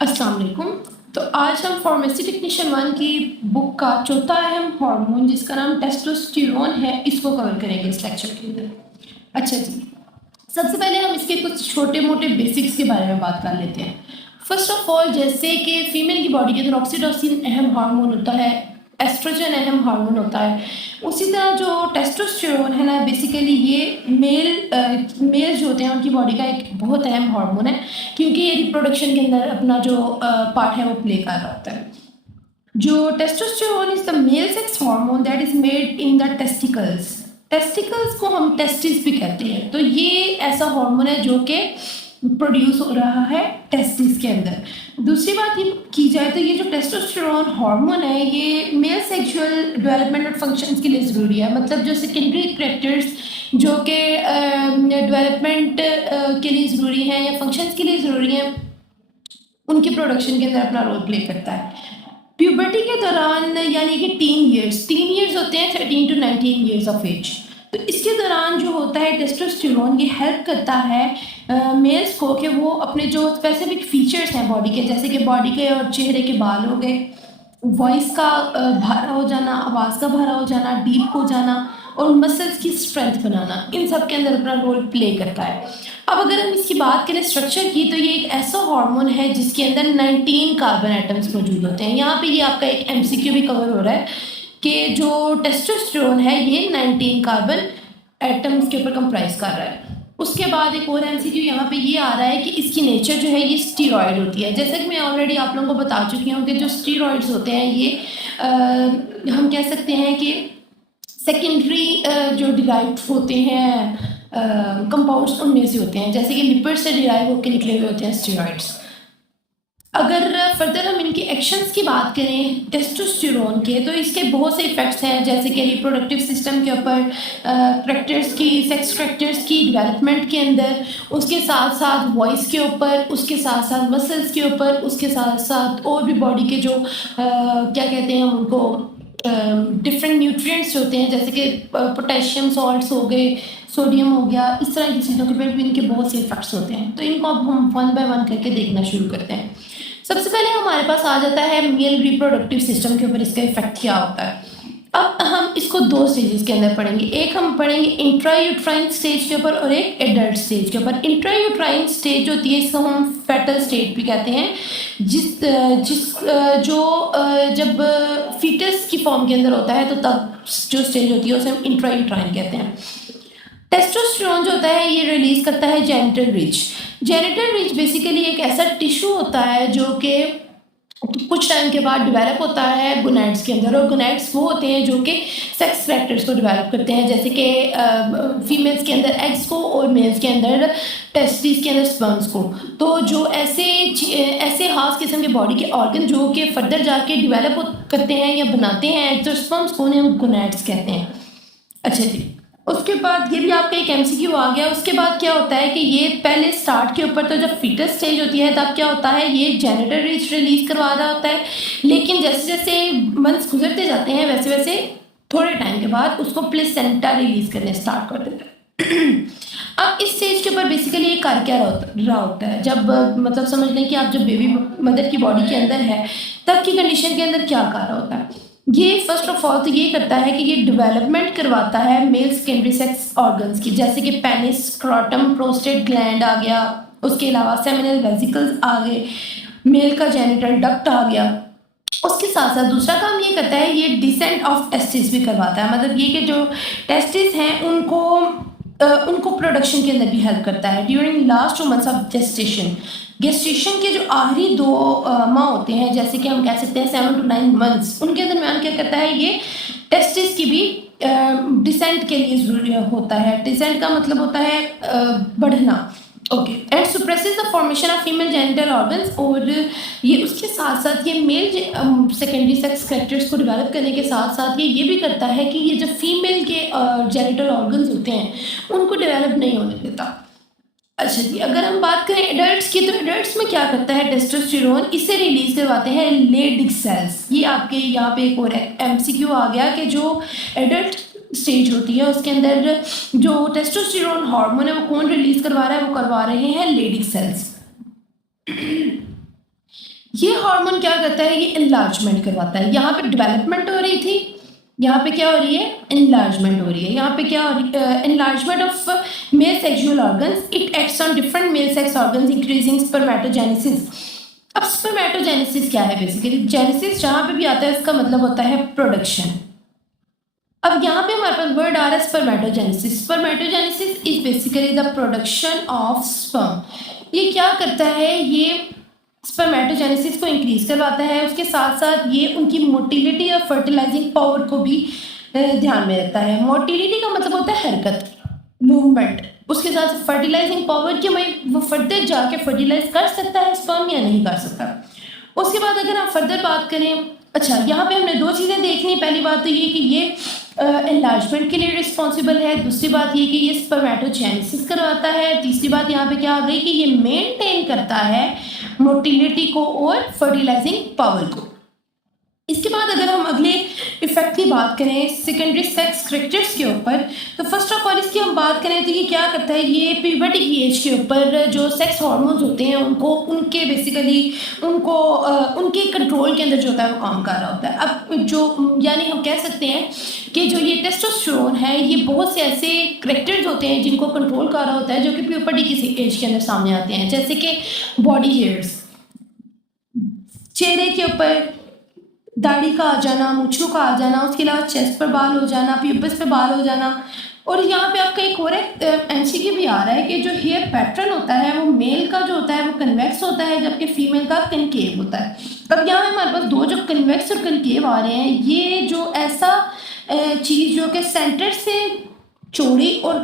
अस्सलाम वालेकुम। तो आज हम फार्मेसी टेक्नीशियन वन की बुक का चौथा अहम हार्मोन जिसका नाम टेस्टोस्टेरोन है इसको कवर करेंगे इस लेक्चर के अंदर। अच्छा जी, सबसे पहले हम इसके कुछ छोटे मोटे बेसिक्स के बारे में बात कर लेते हैं। फर्स्ट ऑफ ऑल, जैसे कि फीमेल की बॉडी के अंदर ऑक्सीटोसिन अहम हार्मोन होता है, एस्ट्रोजन अहम हार्मोन होता है, उसी तरह जो टेस्टोस्टेरोन है ना, बेसिकली ये मेल जो होते हैं उनकी बॉडी का एक बहुत अहम हार्मोन है, क्योंकि ये रिप्रोडक्शन के अंदर अपना जो पार्ट है वो प्ले कर रहा होता है। जो testosterone is the male sex hormone that is made in the testicles. Testicles को हम टेस्टिस भी कहते हैं। तो ये ऐसा हार्मोन है जो कि प्रोड्यूस हो रहा है टेस्टिस के अंदर। दूसरी बात ये की जाए तो ये जो टेस्टोस्टेरोन हार्मोन है ये मेल सेक्सुअल डेवलपमेंट और फंक्शंस के लिए ज़रूरी है। मतलब जो सेकेंडरी कैरेक्टर्स जो कि डेवलपमेंट के लिए ज़रूरी हैं या फंक्शंस के लिए ज़रूरी हैं, उनके प्रोडक्शन के अंदर अपना रोल प्ले करता है। प्यूबर्टी के दौरान यानी कि टीन ईयर्स होते हैं 13 to 19 ईयर्स ऑफ एज। तो इसके दौरान जो होता है टेस्टोस्टेरोन ये हेल्प करता है मेल्स को कि वो अपने जो स्पेसिफिक फीचर्स हैं बॉडी के, जैसे कि बॉडी के और चेहरे के बाल हो गए, वॉइस का भारा हो जाना, आवाज़ का भारा हो जाना, डीप हो जाना और मसल्स की स्ट्रेंथ बनाना, इन सब के अंदर अपना रोल प्ले करता है। अब अगर हम इसकी बात करें स्ट्रक्चर की, तो ये एक ऐसा हार्मोन है जिसके अंदर 19 कार्बन एटम्स मौजूद होते हैं। यहाँ पे ये आपका एक एमसीक्यू भी कवर हो रहा है कि जो टेस्टोस्टेरोन है ये 19 कार्बन एटम्स के ऊपर कंप्राइज कर रहा है। उसके बाद एक और एमसीक्यू यहाँ पे ये आ रहा है कि इसकी नेचर जो है ये स्टीरॉयड होती है। जैसे कि मैं ऑलरेडी आप लोगों को बता चुकी हूँ कि जो स्टीरॉयड्स होते हैं ये हम कह सकते हैं कि सेकेंडरी जो डिराइव होते हैं कंपाउंड्स उनमें से होते हैं, जैसे कि लिपिड से डिराइव होकर निकले हुए होते हैं स्टीरॉयड्स। अगर फर्दर हम इनके एक्शंस की बात करें टेस्टोस्टेरोन के, तो इसके बहुत से इफेक्ट्स हैं, जैसे कि रिप्रोडक्टिव सिस्टम के ऊपर, करैक्टर्स की, सेक्स करैक्टर्स की डेवलपमेंट के अंदर, उसके साथ साथ वॉइस के ऊपर, उसके साथ साथ मसल्स के ऊपर, उसके साथ साथ और भी बॉडी के जो क्या कहते हैं हम उनको डिफरेंट न्यूट्रिएंट्स होते हैं, जैसे कि पोटेशियम सॉल्ट्स हो गए, सोडियम हो गया, इस तरह की चीज़ों के ऊपर भी इनके बहुत से इफेक्ट्स होते हैं। तो इनको अब हम वन बाय वन करके देखना शुरू करते हैं। सबसे पहले हमारे पास आ जाता है मेल रिप्रोडक्टिव सिस्टम के ऊपर इसका इफेक्ट क्या होता है। अब हम इसको दो स्टेजेस के अंदर पढ़ेंगे। एक हम पढ़ेंगे इंट्रायूट्राइन स्टेज के ऊपर और एक एडल्ट स्टेज के ऊपर। इंट्रायूट्राइन स्टेज होती है, इसको हम फेटल स्टेट भी कहते हैं, जब फीटस की फॉर्म के अंदर होता है तो तब जो स्टेज होती है उसे हम इंट्रायूट्राइन कहते हैं। टेस्टोस्टेरोन जो होता है ये रिलीज करता है genital rich. Genital rich basically एक ऐसा टिश्यू होता है जो कि कुछ टाइम के बाद डेवलप होता है गोनैड्स के अंदर, और गोनैड्स वो होते हैं जो कि सेक्स फैक्टर्स को डेवलप करते हैं, जैसे कि फीमेल्स के अंदर एग्स को और मेल्स के अंदर टेस्टिस के अंदर स्पर्म्स को। तो जो ऐसे खास किस्म के बॉडी के ऑर्गन जो कि फर्दर जाके डेवलप करते हैं या बनाते हैं एग्स और स्पर्म्स को, उन्हें हम गोनैड्स कहते हैं। अच्छा जी, उसके बाद ये भी आपका एक एमसीक्यू आ गया। उसके बाद क्या होता है कि ये पहले स्टार्ट के ऊपर तो जब फीटस स्टेज होती है तब क्या होता है, ये जेनिटल रिच रिलीज करवा रहा होता है, लेकिन जैसे जैसे मंथ्स गुजरते जाते हैं वैसे वैसे थोड़े टाइम के बाद उसको प्लेसेंटा रिलीज करने स्टार्ट कर देता है। अब इस स्टेज के ऊपर बेसिकली ये कर क्या रहा होता है, जब मतलब समझ लें कि आप जब बेबी मदर की बॉडी के अंदर है तब की कंडीशन के अंदर क्या कर रहा होता है। ये फर्स्ट ऑफ ऑल तो ये करता है कि ये डेवलपमेंट करवाता है मेल सेकेंडरी सेक्स ऑर्गन्स की, जैसे कि पेनिस, स्क्रोटम, प्रोस्टेट ग्लैंड आ गया, उसके अलावा सेमिनल वेसिकल्स आ गए, मेल का जेनिटल डक्ट आ गया। उसके साथ साथ दूसरा काम ये करता है, ये डिसेंट ऑफ टेस्टिस भी करवाता है। मतलब ये कि जो टेस्टिस हैं उनको प्रोडक्शन के अंदर भी हेल्प करता है during last 2 months of gestation के जो आखिरी 2 माह होते हैं, जैसे कि हम कह सकते हैं 7 to 9 मंथ्स, उनके दरमियान क्या करता है, ये टेस्टिस की भी डिसेंट के लिए ज़रूरी होता है। डिसेंट का मतलब होता है बढ़ना। Okay, and suppresses the formation of female genital organs. और ये उसके साथ साथ ये मेल सेकेंडरी सेक्स कैरेक्टर्स को डेवलप करने के साथ साथ ये भी करता है कि ये जो फीमेल के जेनिटल ऑर्गन्स होते हैं उनको डेवलप नहीं होने देता। अच्छा जी, अगर हम बात करें एडल्ट्स की, तो एडल्ट्स में क्या करता है टेस्टोस्टेरोन, इसे रिलीज करवाते हैं लेडिक सेल्स। ये आपके यहाँ पे एक और एमसीक्यू आ गया कि जो एडल्ट स्टेज होती है उसके अंदर जो टेस्टोस्टेरोन हार्मोन है वो कौन रिलीज करवा रहा है, वो करवा रहे हैं लेडिक सेल्स। ये हार्मोन क्या करता है, ये इनलार्जमेंट करवाता है। यहाँ पे डेवलपमेंट हो रही थी, यहाँ पे क्या हो रही है, इनलार्जमेंट हो रही है। यहाँ पे क्या हो रही है, enlargement of male sexual organs, it acts on different male sex organs increasing spermatogenesis. अब स्पर्मेटोजेनेसिस क्या है, बेसिकली जेनेसिस जहाँ पे भी आता है इसका मतलब होता है प्रोडक्शन। अब यहाँ पे हमारे पास वर्ड आ रहा है spermatogenesis. Spermatogenesis is basically the production of sperm. ये क्या करता है, ये स्पर्मेटोजेनेसिस को इंक्रीज करवाता है, उसके साथ साथ ये उनकी मोटिलिटी और फर्टिलाइजिंग पावर को भी ध्यान में रखता है। मोटिलिटी का मतलब होता है हरकत, मूवमेंट, उसके साथ फर्टिलाइजिंग पावर कि भाई वो फर्दर जाके फर्टिलाइज कर सकता है स्पर्म या नहीं कर सकता। उसके बाद अगर आप फर्दर बात करें, अच्छा यहाँ पे हमने दो चीज़ें देखनी। पहली बात तो ये कि ये एनलार्जमेंट के लिए रिस्पॉन्सिबल है, दूसरी बात ये कि ये स्पर्मेटोजेनेसिस करवाता है, तीसरी बात यहाँ पे क्या आ गई कि ये मेंटेन करता है मोटिलिटी को और फर्टिलाइजिंग पावर को। इसके बाद अगर हम अगले इफेक्ट की बात करें सेकेंडरी सेक्स करेक्टर्स के ऊपर, तो फर्स्ट ऑफ ऑल इसकी हम बात करें तो ये क्या करता है, ये प्यूबर्टी की एज के ऊपर जो सेक्स हार्मोन्स होते हैं उनको उनके बेसिकली उनको उनके कंट्रोल के अंदर जो होता है वो काम कर रहा होता है। अब जो यानी हम कह सकते हैं कि जो ये टेस्टोस्टेरोन है ये बहुत से ऐसे करेक्टर्स होते हैं जिनको कंट्रोल कर रहा होता है जो कि प्यूबर्टी की एज के अंदर सामने आते हैं, जैसे कि बॉडी हेयर्स, चेहरे के ऊपर दाढ़ी का आ जाना, मूंछों का आ जाना, उसके अलावा चेस्ट पर बाल हो जाना, प्यूबिस पे बाल हो जाना। और यहाँ पे आपका एक और एमसीक्यू भी आ रहा है कि जो हेयर पैटर्न होता है वो मेल का जो होता है वो कन्वेक्स होता है जबकि फीमेल का कनकेव होता है। अब यहाँ हमारे पास दो जो कन्वेक्स और कनकेव आ रहे हैं, ये जो ऐसा चीज़ जो कि सेंटर से चौड़ी और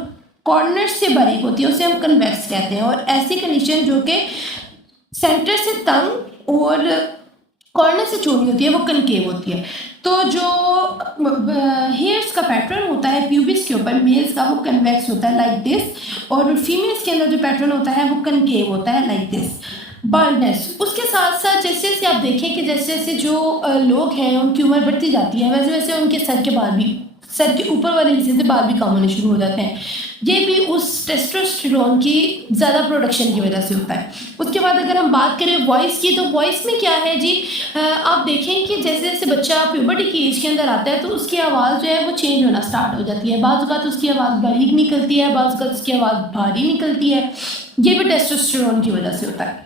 कॉर्नर से बारीक होती है उसे हम कन्वेक्स कहते हैं, और ऐसी कंडीशन जो कि सेंटर से तंग और कॉर्नर से चौड़ी होती है वो कनकेव होती है। तो जो हेयर्स का पैटर्न होता है प्यूबिस के ऊपर मेल्स का वो कन्वेक्स होता है लाइक दिस, और फीमेल्स के अंदर जो पैटर्न होता है वो कनकेव होता है लाइक दिस। बाल्डनेस, उसके साथ साथ जैसे जैसे आप देखें कि जैसे जैसे जो लोग हैं उनकी उम्र बढ़ती जाती है वैसे वैसे उनके सर के बाल भी, सर के ऊपर वाले हिस्से से बाल भी कम होने शुरू हो जाते हैं। ये भी उस टेस्टोस्टेरोन की ज़्यादा प्रोडक्शन की वजह से होता है। उसके बाद अगर हम बात करें वॉइस की, तो वॉइस में क्या है जी, आप देखें कि जैसे जैसे बच्चा प्यूबर्टी की एज के अंदर आता है तो उसकी आवाज़ जो है वो चेंज होना स्टार्ट हो जाती है। बाज़ औक़ात उसकी आवाज़ बारीक निकलती है, बाज़ औक़ात उसकी आवाज़ भारी निकलती है। ये भी टेस्टोस्टेरोन की वजह से होता है।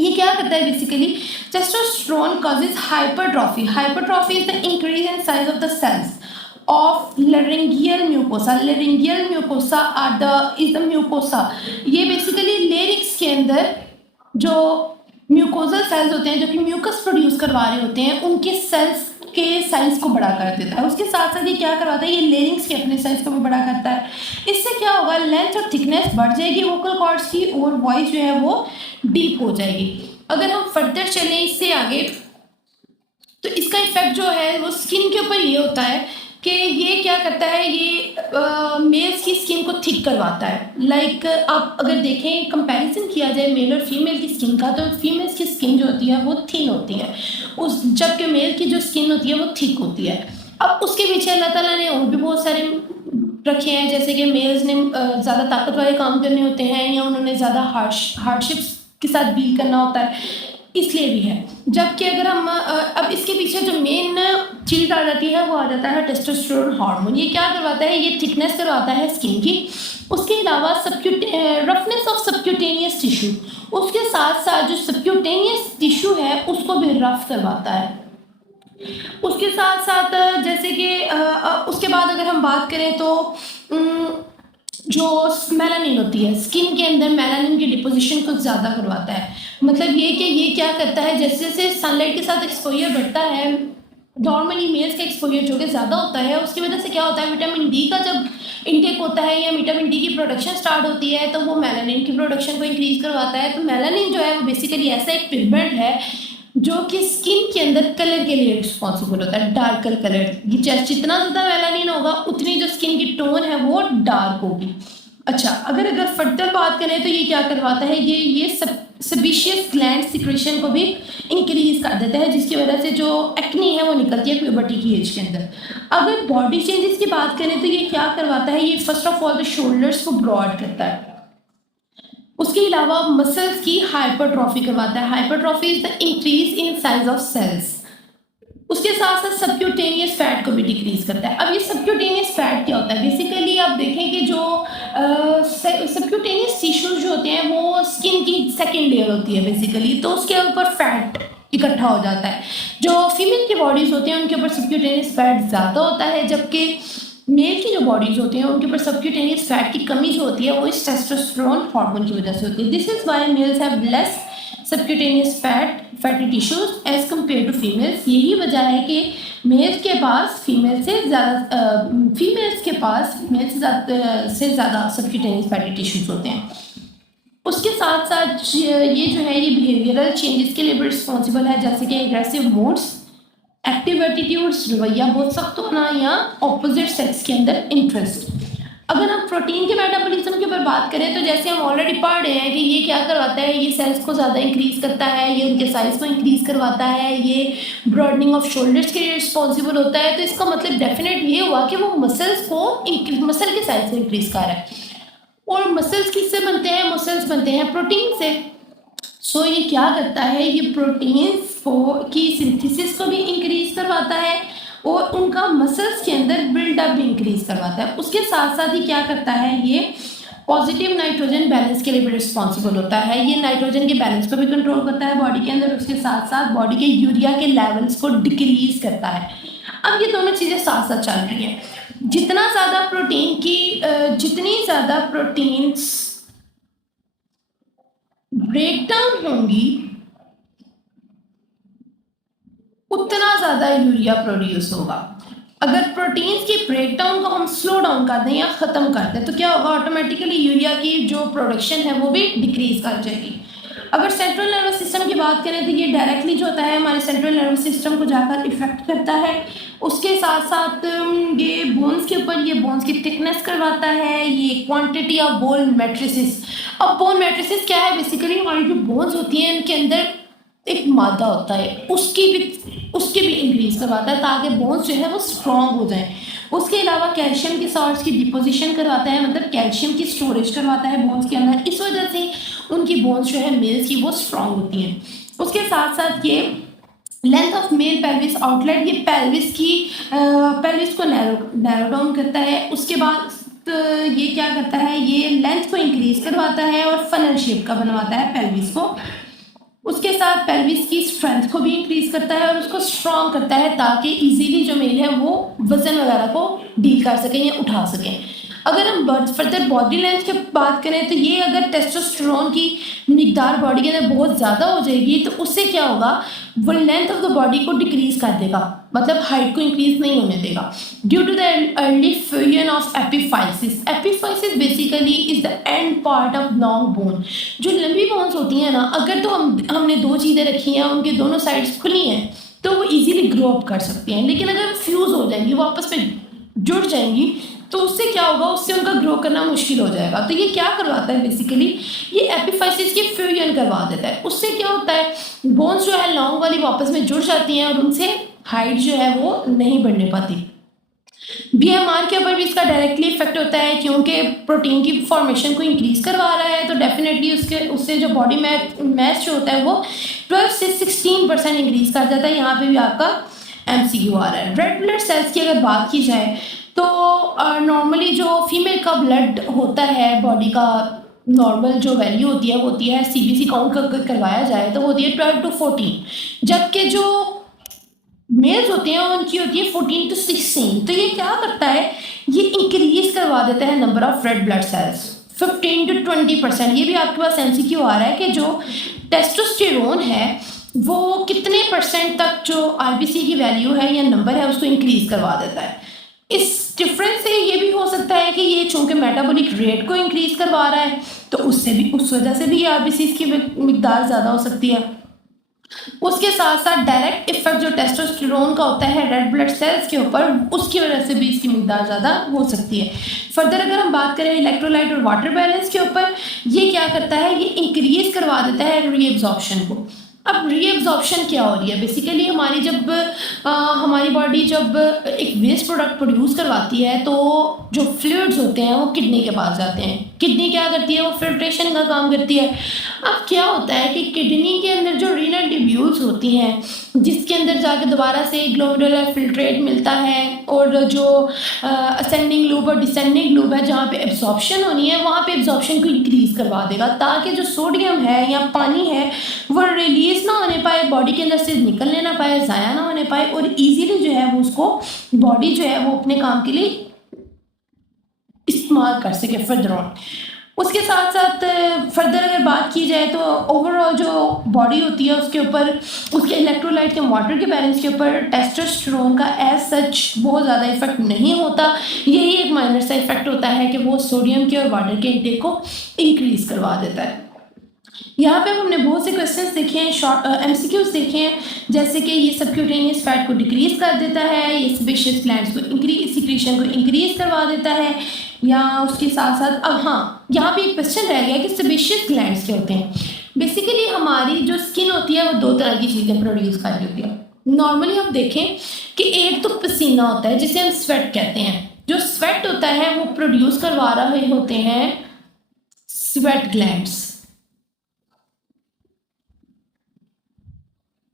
ये क्या करता है basically, testosterone causes hypertrophy. Hypertrophy is the increase in size of the cells of laryngeal mucosa. Laryngeal mucosa is the mucosa. ये बेसिकली लेरिक्स के अंदर जो म्यूकोजल सेल्स होते हैं जो कि म्यूकस प्रोड्यूस करवा रहे होते हैं उनके सेल्स के साइज को बड़ा कर देता है। उसके साथ साथ ये क्या करवाता है, ये लेरिंग्स के अपने साइज को भी बड़ा करता है। इससे क्या होगा, लेंथ और थिकनेस बढ़ जाएगी वोकल कॉर्ड्स की और वॉइस जो है वो डीप हो जाएगी। अगर हम फर्दर चलें इससे आगे तो इसका इफेक्ट जो है वो स्किन के ऊपर ये होता है कि ये क्या करता है, ये मेल्स की स्किन को थिक करवाता है। लाइक आप अगर देखें कंपैरिजन किया जाए मेल और फीमेल की स्किन का, तो फीमेल्स की स्किन जो होती है वो थिन होती है उस, जबकि मेल की जो स्किन होती है वो थिक होती है। अब उसके पीछे अल्लाह ताला ने और भी बहुत सारे रखे हैं, जैसे कि मेल्स ने ज़्यादा ताकत वाले काम करने होते हैं या उन्होंने ज़्यादा हार्डशिप्स के साथ डील करना होता है, इसलिए भी है। जबकि अगर हम अब इसके पीछे जो मेन चीज़ आ जाती है वो आ जाता है टेस्टोस्टेरोन हार्मोन। ये क्या करवाता है, ये थिकनेस करवाता है स्किन की। उसके अलावा रफनेस ऑफ सबक्यूटेनियस टिश्यू, उसके साथ साथ जो सबक्यूटेनियस टिश्यू है उसको भी रफ करवाता है। उसके साथ साथ जैसे कि उसके बाद अगर हम बात करें तो जो मेलानिन होती है स्किन के अंदर, मेलानिन की डिपोजिशन को ज़्यादा करवाता है। मतलब ये कि ये क्या करता है, जैसे जैसे सनलाइट के साथ एक्सपोजर बढ़ता है, नॉर्मली मेल्स का एक्सपोजर जो कि ज़्यादा होता है उसकी वजह से क्या होता है, विटामिन डी का जब इनटेक होता है या विटामिन डी की प्रोडक्शन स्टार्ट होती है तो वो मेलानिन की प्रोडक्शन को इंक्रीज करवाता है। तो मेलानिन जो है वो बेसिकली ऐसा एक पिगमेंट है जो कि स्किन के अंदर कलर के लिए रिस्पॉन्सिबल होता है, डार्कर कलर। जितना ज़्यादा मेलानिन होगा उतनी जो स्किन की टोन है वो डार्क होगी। अच्छा, अगर फर्दर बात करें तो ये क्या करवाता है, ये सेबेशियस ग्लैंड सिक्रेशन को भी इंक्रीज कर देता है, जिसकी वजह से जो एक्ने है वो निकलती है प्यूबर्टी की एज के अंदर। अगर बॉडी चेंजेस की बात करें तो ये क्या करवाता है, ये first of all the shoulders को ब्रॉड करता है। उसके अलावा मसल्स की हाइपरट्रॉफी करवाता है। Hypertrophy is the increase in size of cells. उसके साथ साथ सबक्यूटेनियस फैट को भी डिक्रीज करता है। अब ये सबक्यूटेनियस फैट क्या होता है? बेसिकली आप देखें कि जो सबक्यूटेनियस टिश्यूज जो होते हैं वो स्किन की सेकेंड लेयर होती है बेसिकली, तो उसके ऊपर फैट इकट्ठा हो जाता है। जो फीमेल की बॉडीज होती हैं उनके ऊपर सबक्यूटेनियस फैट ज़्यादा होता है, जबकि मेल की जो बॉडीज होती हैं उनके ऊपर सबक्यूटेनियस फैट की कमी जो होती है वो इस टेस्टोस्टेरोन हार्मोन की वजह से होती है। This is why males have less subcutaneous fatty tissues as compare to females. यही वजह है कि मेल्स के पास फीमेल से ज़्यादा सबक्यूटेनियस फैटी टिश्यूज होते हैं। उसके साथ साथ ये जो है ये बिहेवियरल चेंजेस के लिए भी रिस्पॉन्सिबल है, जैसे कि एग्रेसिव मूड्स, एक्टिव एटीट्यूड्स, रवैया बहुत सख्त होना, या ऑपोजिट सेक्स के अंदर इंटरेस्ट। अगर हम प्रोटीन के मेटाबॉलिज्म के ऊपर बात करें तो जैसे हम ऑलरेडी पढ़ रहे हैं कि ये क्या करवाता है, ये सेल्स को ज़्यादा इंक्रीज करता है, ये उनके साइज को इंक्रीज करवाता है, ये ब्रॉडनिंग ऑफ शोल्डर्स के लिए रिस्पॉन्सिबल होता है। तो इसका मतलब डेफिनेट ये हुआ कि वो मसल के साइज को इंक्रीज कर रहा है। और मसल्स किससे बनते हैं? मसल्स बनते हैं प्रोटीन से। सो ये क्या करता है? ये प्रोटीन्स की सिंथेसिस को भी इंक्रीज करवाता है और उनका मसल्स के अंदर बिल्डअप भी इंक्रीज करवाता है। उसके साथ साथ ही क्या करता है? ये पॉजिटिव नाइट्रोजन बैलेंस के लिए भी रिस्पॉन्सिबल होता है। ये नाइट्रोजन के बैलेंस को भी कंट्रोल करता है बॉडी के अंदर। उसके साथ साथ बॉडी के यूरिया के लेवल्स को डिक्रीज करता है। अब ये दोनों चीज़ें साथ साथ चल रही हैं। जितनी ज़्यादा प्रोटीन्स ब्रेकडाउन होंगी उतना ज़्यादा यूरिया प्रोड्यूस होगा। अगर प्रोटीन्स की ब्रेकडाउन को हम स्लो डाउन कर दें या ख़त्म कर दें तो क्या होगा? ऑटोमेटिकली यूरिया की जो प्रोडक्शन है वो भी डिक्रीज कर जाएगी। अगर सेंट्रल नर्वस सिस्टम की बात करें तो ये डायरेक्टली जो होता है हमारे सेंट्रल नर्वस सिस्टम को जाकर इफेक्ट करता है। उसके साथ साथ ये बोन्स के ऊपर, ये बोन्स की थिकनेस करवाता है, ये क्वांटिटी ऑफ बोन मैट्रिसेस। अब बोन मैट्रिसेस क्या है? बेसिकली हमारी जो बोन्स होती हैं उनके अंदर एक मादा होता है, उसकी भी इंक्रीज करवाता है ताकि बोन्स जो है वो स्ट्रॉन्ग हो जाएं। उसके अलावा कैल्शियम के सॉल्ट्स की डिपोजिशन करवाता है, मतलब कैल्शियम की स्टोरेज करवाता है बोन्स के अंदर। इस वजह से उनकी बोन्स जो है मेल्स की वो स्ट्रॉन्ग होती हैं। उसके साथ साथ ये length of male pelvis outlet, ये पेल्विस को नैरो डाउन करता है। उसके बाद ये क्या करता है? ये लेंथ को इंक्रीज करवाता है और फनल शेप का बनवाता है पेल्विस को। उसके साथ पेल्विस की स्ट्रेंथ को भी इंक्रीज करता है और उसको स्ट्रॉन्ग करता है ताकि इजीली जो मेल है वो वजन वगैरह को डील कर सकें या उठा सकें। अगर हम फर्दर बॉडी लेंथ की बात करें तो ये अगर टेस्टोस्टेरोन की मिकदार बॉडी के अंदर बहुत ज़्यादा हो जाएगी तो उससे क्या होगा? वो लेंथ ऑफ द बॉडी को डिक्रीज कर देगा, मतलब हाइट को इंक्रीज नहीं होने देगा। Due to the early fusion of epiphysis. Epiphysis basically is the end part of long bone. जो लंबी बोन्स होती हैं ना, अगर तो हमने दो चीज़ें रखी हैं, उनके दोनों साइड्स खुली हैं तो वो इजीली ग्रो अप कर सकती हैं, लेकिन अगर फ्यूज हो जाएंगी, वो आपस में जुड़ जाएंगी तो उससे क्या होगा? उससे उनका ग्रो करना मुश्किल हो जाएगा। तो ये क्या करवाता है? बेसिकली ये एपिफाइसिस की फ्यूजन करवा देता है। उससे क्या होता है? बोन्स जो है लॉन्ग वाली वापस में जुड़ जाती हैं और उनसे हाइट जो है वो नहीं बढ़ने पाती। बीएमआर के ऊपर भी इसका डायरेक्टली इफेक्ट होता है, क्योंकि प्रोटीन की फॉर्मेशन को इंक्रीज करवा रहा है तो डेफिनेटली उससे जो बॉडी मैस जो होता है वो 12 से 16% इंक्रीज कर जाता है। यहाँ पे भी आपका MCQ आ रहा है। रेड ब्लड सेल्स की अगर बात की जाए तो नॉर्मली जो फीमेल का ब्लड होता है, बॉडी का नॉर्मल जो वैल्यू होती है वो होती है, CBC काउंट करवाया जाए तो वो होती है 12 to 14, जबकि जो मेल्स होते हैं उनकी होती है 14 to 16। तो ये क्या करता है? ये इंक्रीज करवा देता है number of red blood cells 15 to 20%। ये भी आपके पास MCQ आ रहा है कि जो टेस्टोस्टेरोन है वो कितने % तक जो RBC की वैल्यू है या नंबर है उसको इंक्रीज करवा देता है। इस डिफरेंस से ये भी हो सकता है कि ये चूंकि मेटाबॉलिक रेट को इंक्रीज करवा रहा है तो उस वजह से भी RBC की मिकदार ज़्यादा हो सकती है। उसके साथ साथ डायरेक्ट इफेक्ट जो टेस्टोस्टेरोन का होता है रेड ब्लड सेल्स के ऊपर, उसकी वजह से भी इसकी मिकदार ज़्यादा हो सकती है। फर्दर अगर हम बात करें इलेक्ट्रोलाइट और वाटर बैलेंस के ऊपर, ये क्या करता है? ये इंक्रीज करवा देता है रीएब्जॉर्प्शन को। अब रीएब्जॉर्प्शन क्या हो रही है? बेसिकली हमारी बॉडी जब एक वेस्ट प्रोडक्ट प्रोड्यूस करवाती है तो जो फ्लूइड्स होते हैं वो किडनी के पास जाते हैं। किडनी क्या करती है, वो फिल्ट्रेशन का काम करती है। अब क्या होता है कि किडनी के अंदर जो रीनल ट्यूब्यूल्स होती हैं, जिसके अंदर जाके दोबारा से ग्लोमेरुलर फिल्ट्रेट मिलता है, और जो असेंडिंग लूप और डिसेंडिंग लूप है जहाँ पे एब्जॉर्प्शन होनी है, वहाँ पे एब्जॉर्प्शन को इंक्रीज करवा देगा, ताकि जो सोडियम है या पानी है वो रिलीज ना होने पाए, बॉडी के अंदर से निकलने ना पाए, ज़ाया ना होने पाए, और इजीली जो है वो उसको बॉडी जो है वो अपने काम के लिए इस्तेमाल कर सके फर्दर ऑन। उसके साथ साथ फर्दर अगर बात की जाए तो ओवरऑल जो बॉडी होती है उसके ऊपर, उसके इलेक्ट्रोलाइट के वाटर के बैलेंस के ऊपर टेस्टोस्टेरोन का एज सच बहुत ज़्यादा इफेक्ट नहीं होता। यही एक माइनर सा इफेक्ट होता है कि वो सोडियम के और वाटर के इंटेक को इंक्रीज करवा देता है। यहाँ पे हमने बहुत से क्वेश्चंस देखे हैं, शॉर्ट एमसीक्यूज देखे हैं, जैसे कि ये सबक्यूटेनियस फैट को डिक्रीज कर देता है, ये सेबेशियस ग्लैंड्स को इंक्रीज, सिक्रीशन को इंक्रीज करवा देता है, या उसके साथ साथ अब हाँ यहाँ पे एक क्वेश्चन रह गया कि सेबेशियस ग्लैंड्स क्या होते हैं। बेसिकली हमारी जो स्किन होती है वो दो तरह की चीज़ें प्रोड्यूस कर रही होती है। नॉर्मली हम देखें कि एक तो पसीना होता है जिसे हम स्वेट कहते हैं, जो स्वेट होता है वो प्रोड्यूस करवा रहे होते हैं स्वेट ग्लैंड्स।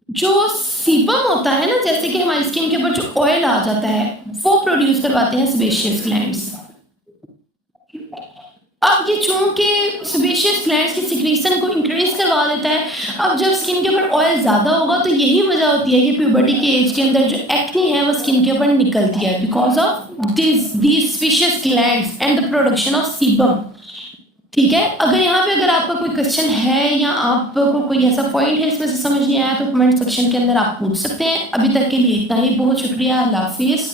जो सीबम होता है ना, जैसे कि हमारी स्किन के ऊपर जो ऑयल आ जाता है, वो प्रोड्यूस करवाते हैं सेबेशियस ग्लैंड्स। अब ये चूंकि सेबेशियस ग्लैंड्स की सिक्रीशन को इंक्रीज करवा देता है, अब जब स्किन के ऊपर ऑयल ज़्यादा होगा तो यही वजह होती है कि प्यूबर्टी के एज के अंदर जो एक्ने है वो स्किन के ऊपर निकलती है, because of these sebaceous glands and the production of sebum. ठीक है, अगर यहाँ पे अगर आपका कोई क्वेश्चन है या आपको कोई ऐसा पॉइंट है इसमें से समझ नहीं आया तो कमेंट सेक्शन के अंदर आप पूछ सकते हैं। अभी तक के लिए इतना ही, बहुत शुक्रिया, अल्लाह हाफिज़।